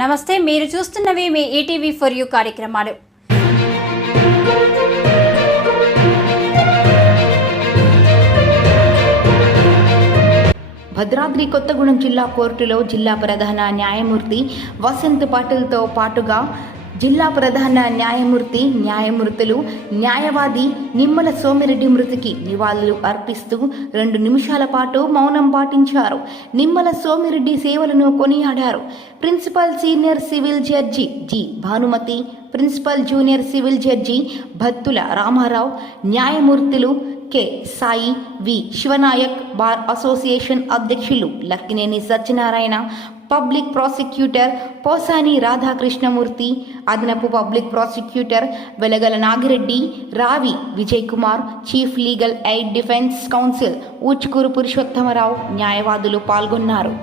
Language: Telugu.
నమస్తే, మీరు చూస్తున్నవి మీ ఈటీవీ ఫర్ యూ కార్యక్రమాలు. భద్రాద్రి కొత్తగూడెం జిల్లా కోర్టులో జిల్లా ప్రధాన న్యాయమూర్తి వసంత్ పాటిల్తో పాటుగా జిల్లా ప్రధాన న్యాయమూర్తులు న్యాయవాది నిమ్మల సోమిరెడ్డి మృతికి నివాళులు అర్పిస్తూ 2 నిమిషాల పాటు మౌనం పాటించారు. నిమ్మల సోమిరెడ్డి సేవలను కొనియాడారు. Principal senior civil judge G Bhanumathi, principal junior civil judge Bhattula Ramarao, న్యాయమూర్తులు K Sai, V Sivanayak, bar association అధ్యక్షులు లక్కినేని సత్యనారాయణ, పబ్లిక్ ప్రాసిక్యూటర్ పోసాని రాధాకృష్ణమూర్తి, అదనపు public prosecutor Velagala Nagireddy, Ravi Vijay Kumar, chief legal aid defence counsel Uchukuru Purushottamarao న్యాయవాదులు పాల్గొన్నారు.